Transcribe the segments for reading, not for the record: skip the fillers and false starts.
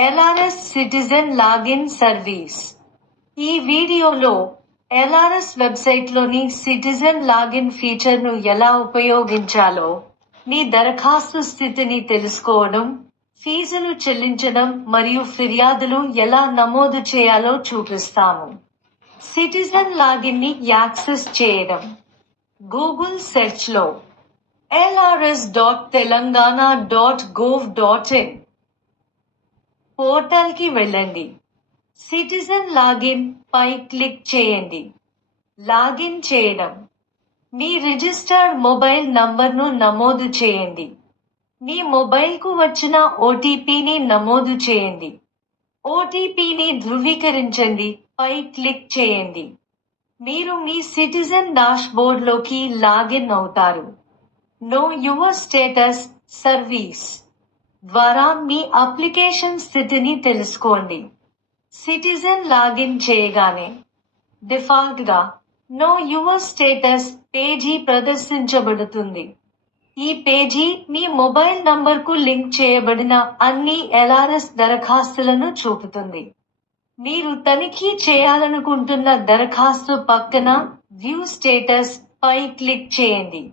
LRS citizen login service. ఈ వీడియోలో LRS వెబ్సైట్లోని citizen login ఫీచర్ను ఎలా ఉపయోగించాలో, మీ దరఖాస్తు స్థితిని తెలుసుకోవడం, ఫీజులు చెల్లించడం మరియు ఫిర్యాదులు ఎలా నమోదు చేయాలో చూపిస్తాము. సిటిజన్ లాగిన్ని యాక్సెస్ చేయడం. గూగుల్ సెర్చ్లో lrs.telangana.gov.in పోర్టల్కి వెళ్ళండి. సిటిజన్ లాగిన్ పై క్లిక్ చేయండి. లాగిన్ చేయడం. మీ రిజిస్టర్డ్ మొబైల్ నంబర్ను నమోదు చేయండి. మీ మొబైల్కు వచ్చిన ఓటీపీని నమోదు చేయండి. ఓటీపీని ధృవీకరించండి పై క్లిక్ చేయండి. మీరు మీ సిటిజన్ డాష్బోర్డ్లోకి లాగిన్ అవుతారు. నో యువర్ స్టేటస్ సర్వీస్ ద్వారా మీ అప్లికేషన్ స్థితిని తెలుసుకోండి. సిటిజన్ లాగిన్ చేయగానే డిఫాల్ట్గా నో యువర్ స్టేటస్ పేజీ ప్రదర్శించబడుతుంది. ఈ పేజీ మీ మొబైల్ నంబర్కు లింక్ చేయబడిన అన్ని LRS దరఖాస్తులను చూపుతుంది. మీరు తనిఖీ చేయాలనుకుంటున్న దరఖాస్తు పక్కన వ్యూ స్టేటస్ పై క్లిక్ చేయండి.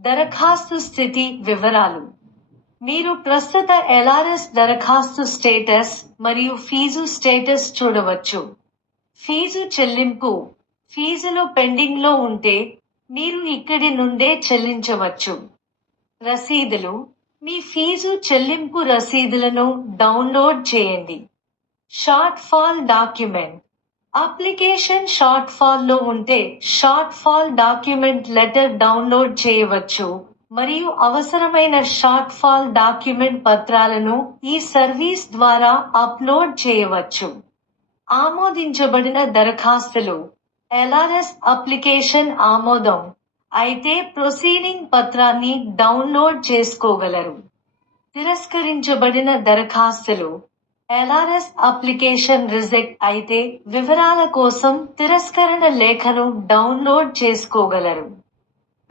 దరఖాస్తు స్థితి వివరాలు. మీరు ప్రస్తుత LRS దరఖాస్తు స్టేటస్ మరియు ఫీజు స్టేటస్ చూడవచ్చు. ఫీజు చెల్లింపు. ఫీజులు పెండింగ్లో ఉంటే మీరు ఇక్కడి నుండే చెల్లించవచ్చు. రసీదులు. మీ ఫీజు చెల్లింపు రసీదులను డౌన్లోడ్ చేయండి. Shortfall document. అప్లికేషన్ షార్ట్ ఫాల్లో ఉంటే shortfall document letter download చేయవచ్చు మరియు అవసరమైన షార్ట్ ఫాల్ డాక్యుమెంట్ పత్రాలను ఈ సర్వీస్ ద్వారా అప్లోడ్ చేయవచ్చు. ఆమోదించబడిన దరఖాస్తులు. LRS అప్లికేషన్ ఆమోదం అయితే ప్రొసీడింగ్ పత్రాన్ని డౌన్లోడ్ చేసుకోగలరు. తిరస్కరించబడిన దరఖాస్తులు. LRS అప్లికేషన్ రిజెక్ట్ అయితే వివరాల కోసం తిరస్కరణ లేఖను డౌన్లోడ్ చేసుకోగలరు.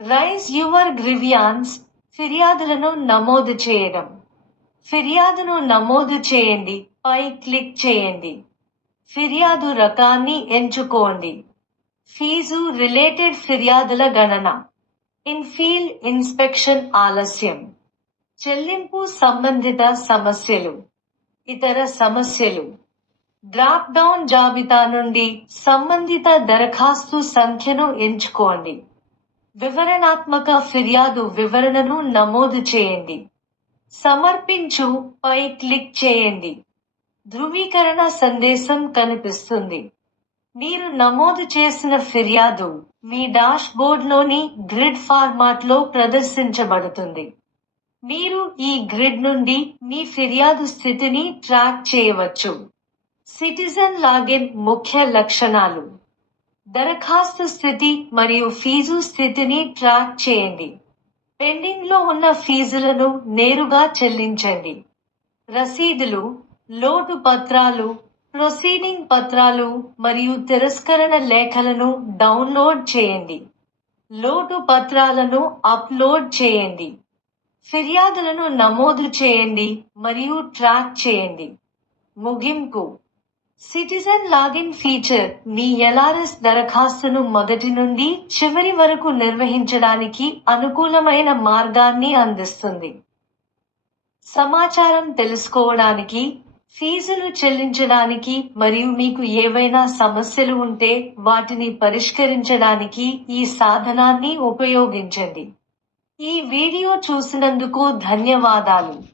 Raise your grievance. ఫిర్యాదులను నమోదు చేయడం. ఫిర్యాదును నమోదు చేయండి పై క్లిక్ చేయండి. ఫిర్యాదు రకాన్ని ఎంచుకోండి. ఫీజు రిలేటెడ్ ఫిర్యాదుల గణన. ఇన్ఫీల్డ్ ఇన్స్పెక్షన్ ఆలస్యం. చెల్లింపు సంబంధిత సమస్యలు. ఇతర సమస్యలు. డ్రాప్ డౌన్ జాబితా నుండి సంబంధిత దరఖాస్తు సంఖ్యను ఎంచుకోండి. వివరణాత్మక ఫిర్యాదు వివరణను నమోదు చేయండి. సమర్పించు పై క్లిక్ చేయండి. ధృవీకరణ సందేశం కనిపిస్తుంది. మీరు నమోదు చేసిన ఫిర్యాదు మీ డాష్బోర్డ్లోని గ్రిడ్ ఫార్మాట్లో ప్రదర్శించబడుతుంది. మీరు ఈ గ్రిడ్ నుండి మీ ఫిర్యాదు స్థితిని ట్రాక్ చేయవచ్చు. సిటిజన్ లాగిన్ ముఖ్య లక్షణాలు. దరఖాస్తు స్థితి మరియు ఫీజు స్థితిని ట్రాక్ చేయండి. పెండింగ్లో ఉన్న ఫీజులను నేరుగా చెల్లించండి. రసీదులు, లోటు పత్రాలు, ప్రొసీడింగ్ పత్రాలు మరియు తిరస్కరణ లేఖలను డౌన్లోడ్ చేయండి. లోటు పత్రాలను అప్లోడ్ చేయండి. ఫిర్యాదులను నమోదు చేయండి మరియు ట్రాక్ చేయండి. ముగింపు. సిటిజన్ లాగిన్ ఫీచర్ మీ LRS దరఖాస్తును మొదటి నుండి చివరి వరకు నిర్వహించడానికి అనుకూలమైన మార్గాన్ని అందిస్తుంది. సమాచారం తెలుసుకోవడానికి, ఫీజులు చెల్లించడానికి మరియు మీకు ఏవైనా సమస్యలు ఉంటే వాటిని పరిష్కరించడానికి ఈ సాధనాన్ని ఉపయోగించండి. ఈ వీడియో చూసినందుకు ధన్యవాదాలు.